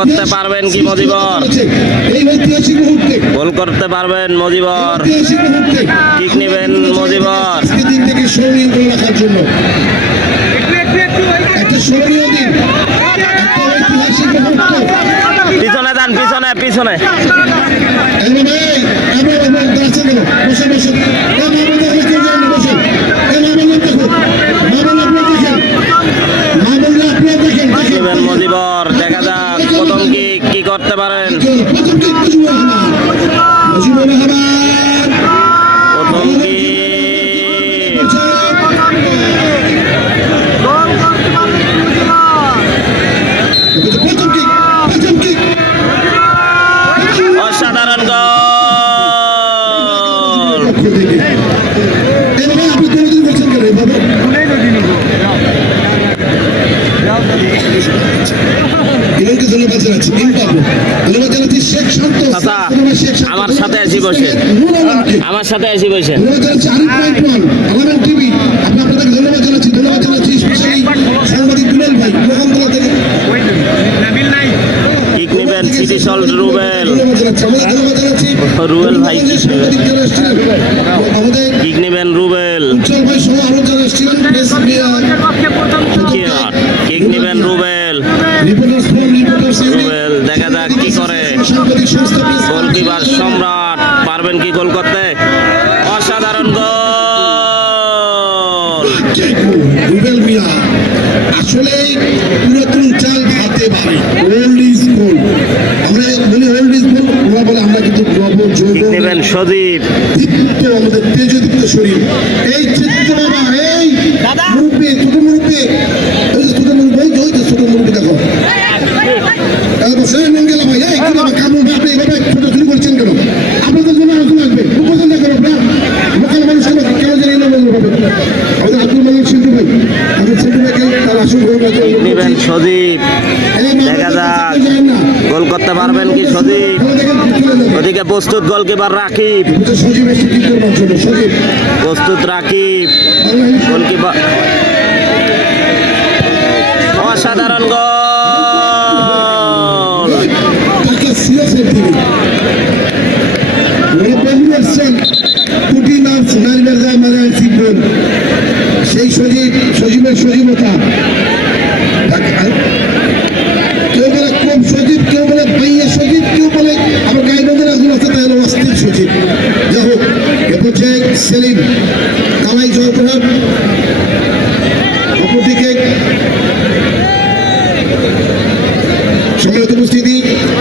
করতে পারবেন কি মজিবর? গোল করতে পারবেন মজিবর? কিক নেবেন মজিবর? পিছনে যান, পিছনে পিছনে। মজিবর, দেখা যাক প্রথম কি করতে পারেন। প্রথম কি অসাধারণ গোল। আমার সাথে আসি বসে, আমার সাথে আসি বসে। কিক নিবেন সিটি সল্ট রুবেল। রুবেল ভাই কিক নিবেন রুবেল। কিক নিবেন রুবেল। রুবেল দেখা যাক কি করে। গোলকিপার সম্রাট পারবেন কি গোল করতে? অসাধারণ গোল। রুবেল মিয়া আসলে পুরাতন চাল হাতে ভাই। ওল্ড ইজ গোল। আমরা বলি ওল্ড ইজ গোল, ওরা বলে আমরা কিন্তু কিক নেবেন সজীব। দীপ্ত আমাদের তেজদীপ্ত শরীর। এই চিত্র বাবা, এই মুরব্বী, ছোট মুরব্বী, ওই যে ছোট মুরব্বী, ওই যে ছোট মুরব্বী দেখো। আপনাদের জন্য আলোচনা আসবে, উপজেলা করো লোকাল মানুষ কেন জানি না বলবো আমাদের আব্দুল মালিক সিন্ধু ভাই, আমাদের সিন্ধু ভাইকে তার আসল নেবেন সজীব। দেখা যাক গোল করতে পারবেন কি সজীব। ওদিকে প্রস্তুত গোলকিপার রাকিব। প্রস্তুত রাকিব। গোলকিপার অসাধারণ গোল। সেই সজীবের সজীবতা, কেউ বলে খুব সজীব, কেউ বলে ভাইয়া সজীব, কেউ বলে আবার গাইবাদের একজন আছে তাহলে অস্থির সজীব। যাই হোক, এ হচ্ছে সেলিম কালাই জয়পুরহাট। অপরদিকে সম্মানিত উপস্থিতি,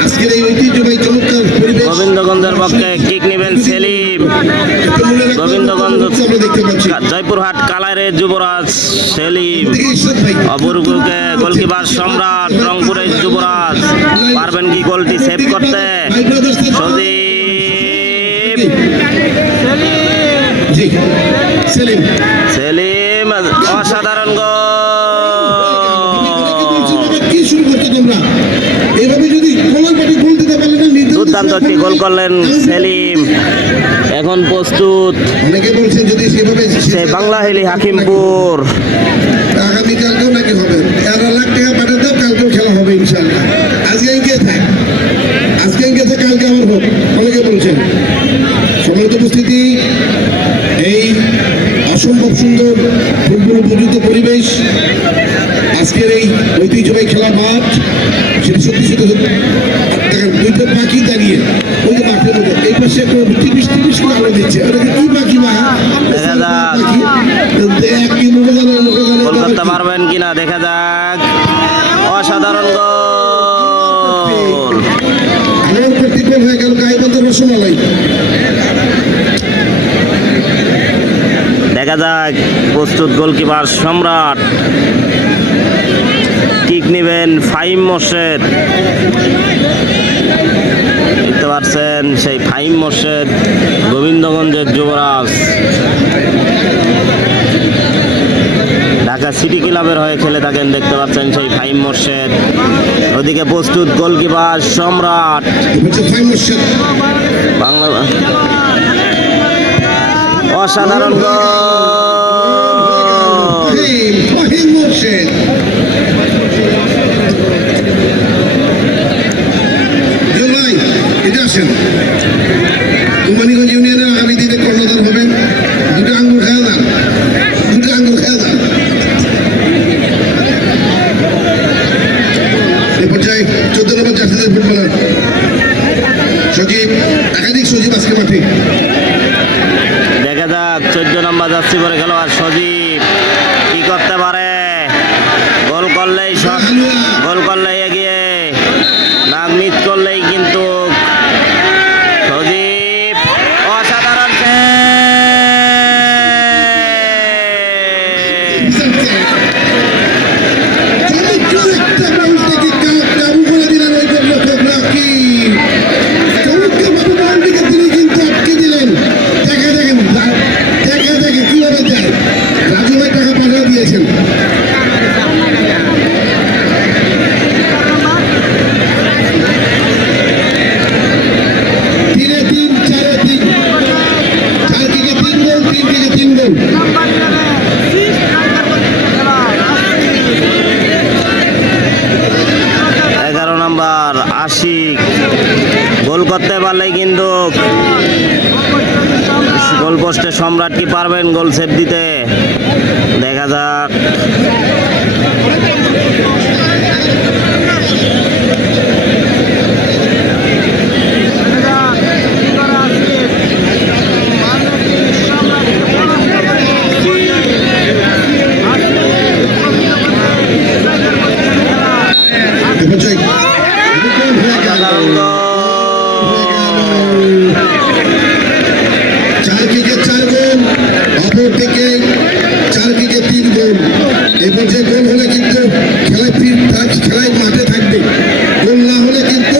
আজকের এই ঐতিহ্যবাহী চমৎকার পরিবেশ। গোবিন্দগঞ্জের পক্ষে কিক নেবেন সেলিম। গোবিন্দগঞ্জ জয়পুরহাট কালারের যুবরাজ সেলিম। অপূর্বকে গোলকিপার সম্রাট রংপুরের যুবরাজ পারবেন কি গোলটি সেভ করতে? সজীব সেলিম অসাধারণ গোল। দুর্দান্ত একটি গোল করলেন সেলিম। এখন প্রস্তুত সেই বাংলাহিলি হাকিমপুর। আগামীকালকেও নাকি হবে, 11 লাখ টাকা পাঠাতে কালকেও খেলা হবে ইনশাল্লাহ। আজকে থাক, আজকে কালকে আমার হোক, অনেকে বলছেন। সম্মানিত উপস্থিতি, এই অসম্ভব সুন্দর ফুটবল উপযুক্ত পরিবেশ, আজকের এই ঐতিহ্যবাহী খেলার মাঠ, সেটা সত্যি সত্যি দুইটা পাখি দাঁড়িয়ে ওই যে মাঠের মধ্যে এই পাশে টিপিস করে আলো দিচ্ছে। ওটাকে কি পাখি বা গোল করতে পারবেন কিনা দেখা যাক। অসাধারণ গোল। এমন প্রতিকূল হয়ে গেল গাইবান্ধব রসমালাই। দেখা যাক প্রস্তুত গোলকিপার সম্রাট। কিক নেবেন ফাহিম মোর্শেদ। দেখতে পাচ্ছেন সেই ফাহিম মোর্শেদ গোবিন্দগঞ্জের যুবরাজ। ঢাকা সিটি ক্লাবের হয়ে খেলে থাকেন, দেখতে পাচ্ছেন সেই ফাহিম মোর্শেদ। ওদিকে প্রস্তুত গোলকিপার সম্রাট। বাংলা অসাধারণ গোল। আসেন। কোম্পানিগঞ্জ ইউনিয়নের আগামী দিনে কর্ণধার হবেন। দুটো আঙ্গুল খেয়ে যান, দুটো আঙ্গুল খেয়ে যান। এ পর্যায়ে 14 নম্বর জার্সিদের ফুটবলার সজীব, একাধিক সজীব আজকে মাঠে। দেখা যাক 14 নম্বর জার্সি পরে খেলোয়াড় সজীব কি করতে পারে। গোল করলেই শট, গোল করলেই এগিয়ে, নাক মিস করলেই কিন্তু সজীব অসাধারণ চমৎকার একটা বল থেকে কাবু করে দিলেন ওই গোলরক্ষক রাকিব। চমৎকারভাবে বলটিকে তিনি কিন্তু আটকে দিলেন। দেখে কিভাবে যায়। রাজু ভাই টাকা পাঠিয়ে দিয়েছেন। তিনে তিন, চারে তিন, 4 থেকে 3 গোল, 3 থেকে 3 গোল। 11 নম্বর আশিক গোল করতে পারলেই কিন্তু গোল পোস্টে সম্রাট কি পারবেন গোল সেভ দিতে। দেখা যাক। এ পর্যায়ে গোল হয়ে গেল। অসাধারণ গোল। 4 থেকে 4 গোল, অপরদিকে 4 থেকে 3 গোল। এই পর্যায়ে গোল হলে কিন্তু খেলায় মাঠে থাকবে। গোল না হলে কিন্তু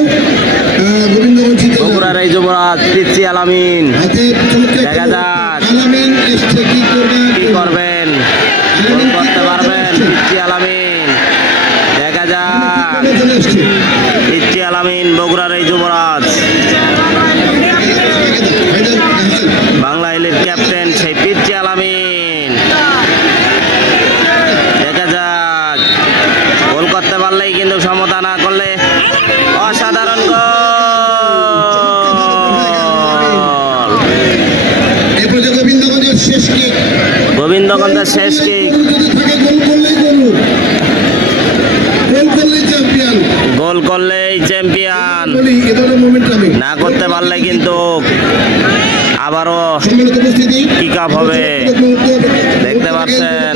গোবিন্দগঞ্জ জিতে যাবে। বগুড়ার এই যুবরাজ পিচ্চি আলামিন হাতে চমৎকার দেখা যাক। আলামিন এসছে, কি করবে? কি করবেন, গোল করতে পারবেন পিচ্চি আলামিন। দেখা যাক। চলে এসছে। পিচ্চি আলামিন বগুড়ার এই যুবরাজ, বাংলা এলিট ক্যাপ্টেন সেই পিচ্চি আলামিন। দেখা যাক, গোল করতে পারলেই কিন্তু সমতা, না করলে অসাধারণ গোল। এই পর্যায়ে গোবিন্দগঞ্জের শেষ কিক। গোবিন্দগঞ্জের শেষ কিক। যদি থাকে গোল করলেই গোল। গোল করলেই চ্যাম্পিয়ন। গোল করলেই চ্যাম্পিয়ন, বলি এবারে মোমেন্টামে না করতে পারলে কিন্তু আবারও সম্মানিত উপস্থিতি কিক আপ হবে। দেখতে পাচ্ছেন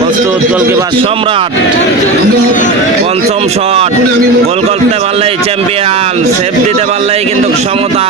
প্রস্তুত গোলকিপার সম্রাট। পঞ্চম শট, গোল করতে পারলেই চ্যাম্পিয়ন, সেভ দিতে পারলেই কিন্তু সমতা।